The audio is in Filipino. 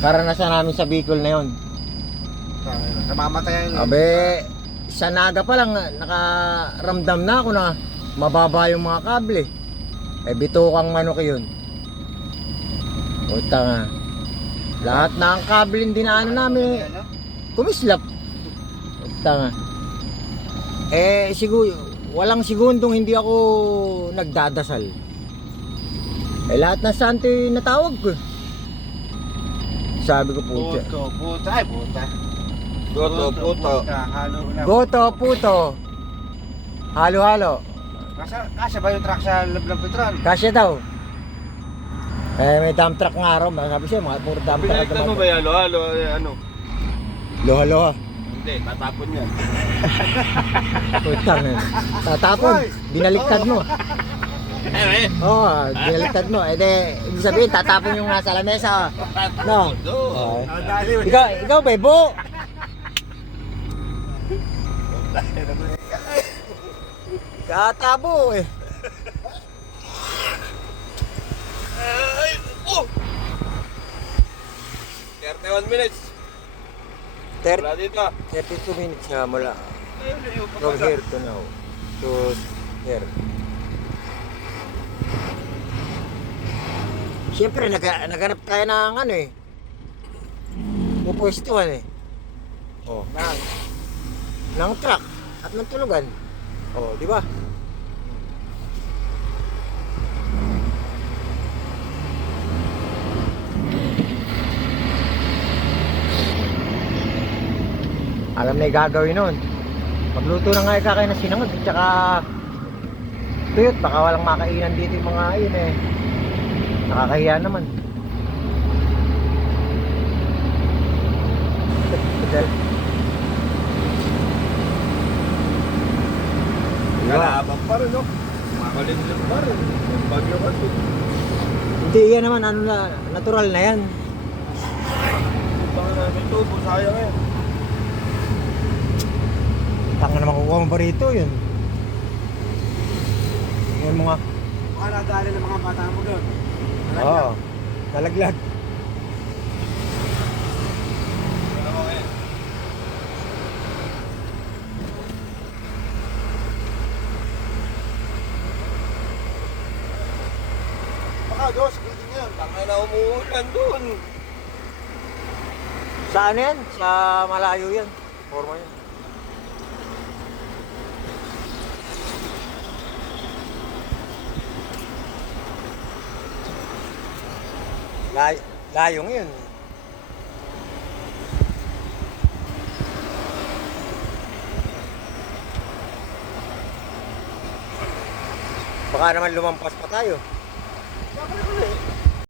Karanasan namin sa Bicol na yon. Namamatayan yun. Abe, sa Naga pa lang nakaramdam na ako na mababa yung mga kable. Eh bitukang manok yun. Puta nga. Lahat na ang kable hindi na ano namin kumislap. Puta nga. Eh siguro walang segundong hindi ako nagdadasal. Eh lahat ng santo natawag ko. Sabi ko puta. Puta, ay puta. Puto. Halo na. Goto puto. Halo-halo. Kasya ba yung truck sa Lablang Petron? Kasya daw. Eh may dump truck nga ron. Sabi siya mga puro dump truck. Pinalitan mo ba yan? Halo, ano? Loha-loha. Hindi, tatapon yan. Puta nga. Tatapon. Binaliktad mo. Oo, binaliktad mo. Eh de, ibig sabihin tatapon yung nasa lamesa. No. Oh. Ikaw bebo. Katabo eh. Ay, oh! 31 minutes. Wala dito. 32 minutes nga mula. From here to now. To here. Siyempre, naghanap tayo ng ano eh. Pupwestuhan eh. Oh. Ng truck at ng tulugan. Oh, di ba? Alam na yung gagawin nun. Magluto na nga kakay na sinangag at saka tuyot, baka walang makainan dito yung mga ayun eh. Nakakahiya naman. Kalabang pa rin, no? Makalit lang pa rin. Yung bagyo kasi. Hindi yan naman, ano na, natural na yan. Baka namin ito, sayang eh. Tanga naman kukuha mo ba rito yun? Yung mga... Baka nadali ng mga bata mo doon. Oo, nalaglag. Baka doon, sa building yun. Tanga na umuulan doon. Saan yan? Sa malayo yan. Forma yan. Layong yun. Baka naman lumampas pa tayo. Bakit